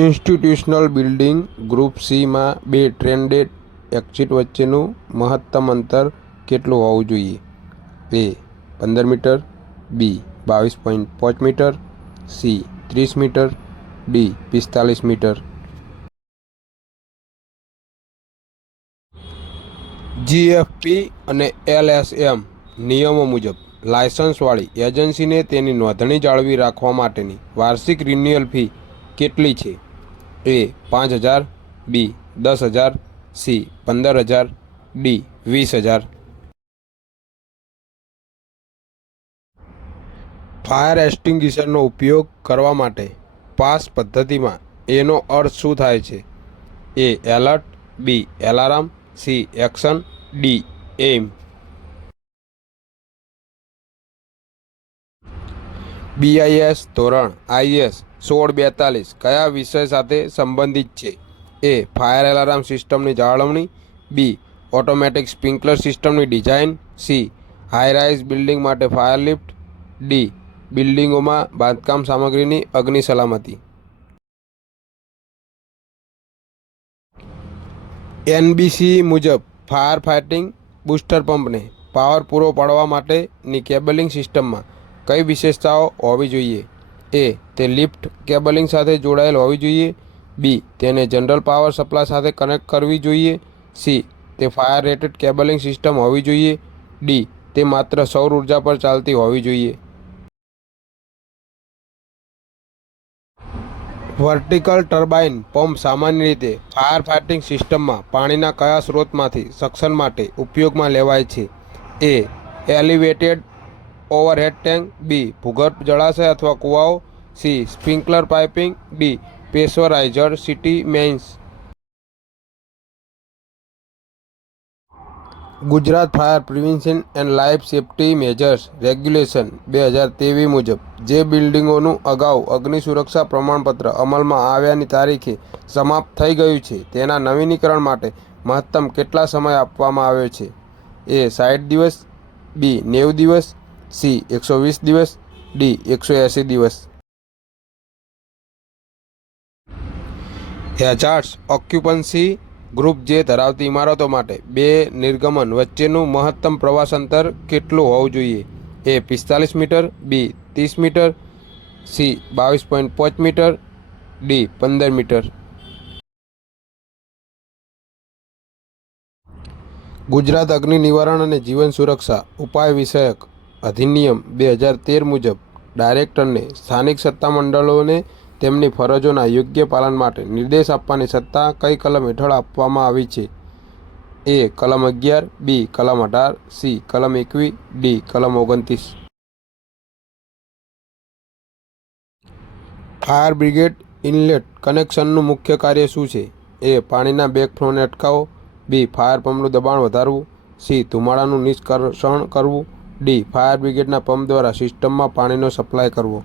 Institutional building group સીમાં બે ટ્રેન્ડેડ exit વચ્ચેનું મહત્તમ અંતર કેટલું હોવું જોઈએ? A 15 meter, B 22.5 meter, C 30 meter, D 45 meter. GFP અને એલએસએમ નિયમો મુજબ લાયસન્સવાળી એજન્સીને તેની નોંધણી જાળવી રાખવા માટેની વાર્ષિક રિન્યુઅલ ફી કેટલી છે? એ 5,000, બી 10,000, સી 15,000, ડી 20,000. ફાયર એક્સ્ટિંગ્વિશરનો ઉપયોગ કરવા માટે પાસ પદ્ધતિમાં એનો અર્થ શું થાય છે? A alert, B alarm, C action, D aim. BIS ધોરણ IS 1642 કયા વિષય સાથે સંબંધિત છે? એ ફાયર એલાર્મ સિસ્ટમની જાળવણી, બી ઓટોમેટિક સ્પ્રિંકલર સિસ્ટમની ડિઝાઇન, સી હાઈ-રાઇઝ બિલ્ડિંગ માટે ફાયર લિફ્ટ, ડી બિલ્ડિંગોમાં બાંધકામ સામગ્રીની અગ્નિ સલામતી. NBC મુજબ ફાયર ફાઇટિંગ બૂસ્ટર પંપને પાવર પૂરો પાડવા માટેની કેબલિંગ સિસ્ટમમાં કઈ વિશેષતાઓ હોવી જોઈએ? એ તે લિફ્ટ કેબલિંગ સાથે જોડાયેલ હોવી જોઈએ, બી તેને જનરલ પાવર સપ્લાય સાથે કનેક્ટ કરવી જોઈએ, સી તે ફાયર રેટેડ કેબલિંગ સિસ્ટમ હોવી જોઈએ, ડી તે માત્ર સૌર ઉર્જા પર ચાલતી હોવી જોઈએ. વર્ટિકલ ટર્બાઇન પંપ સામાન્ય રીતે ફાયર ફાઇટિંગ સિસ્ટમમાં પાણીના કયા સ્ત્રોતમાંથી સક્શન માટે ઉપયોગમાં લેવાય છે? A elevated overhead tank, B ભૂગર્ભ જળાશય અથવા કૂવાઓ, C sprinkler piping, D pressurised city mains. Gujarat fire prevention and life safety measures regulation 2023 મુજબ જે બિલ્ડિંગોનું અગાઉ અગ્નિ સુરક્ષા પ્રમાણપત્ર અમલમાં આવ્યાની તારીખે સમાપ્ત થઈ ગયું છે તેના નવીનીકરણ માટે મહત્તમ કેટલા સમય આપવામાં આવ્યો છે? એ 60 દિવસ, બી 90 દિવસ, સી 120 દિવસ, ડી 180 દિવસ. હેઝાર્ડ્સ ઓક્યુપન્સી ગ્રુપ જે ધરાવતી ઇમારતો માટે બે નિર્ગમન વચ્ચેનું મહત્તમ પ્રવાસ અંતર કેટલું હોવું જોઈએ? A 45 metre, B 30 metre, C 22.5 metre, D 15 metre. Gujarat અગ્નિ નિવારણ અને જીવન સુરક્ષા ઉપાય વિષયક અધિનિયમ 2013 મુજબ ડાયરેક્ટરને સ્થાનિક સત્તામંડળોને તેમની ફરજોના યોગ્ય પાલન માટે નિર્દેશ આપવાની સત્તા કઈ કલમ હેઠળ આપવામાં આવી છે? એ કલમ 11, બી કલમ 18, સી કલમ 21, ડી કલમ 29. ફાયર બ્રિગેડ ઇનલેટ કનેક્શનનું મુખ્ય કાર્ય શું છે? એ પાણીના બેકફ્લોને અટકાવો, બી ફાયર પંપનું દબાણ વધારવું, સી ધુમાડાનું નિષ્કર્ષણ કરવું, ડી ફાયર બ્રિગેડના પંપ દ્વારા સિસ્ટમમાં પાણીનો સપ્લાય કરવો.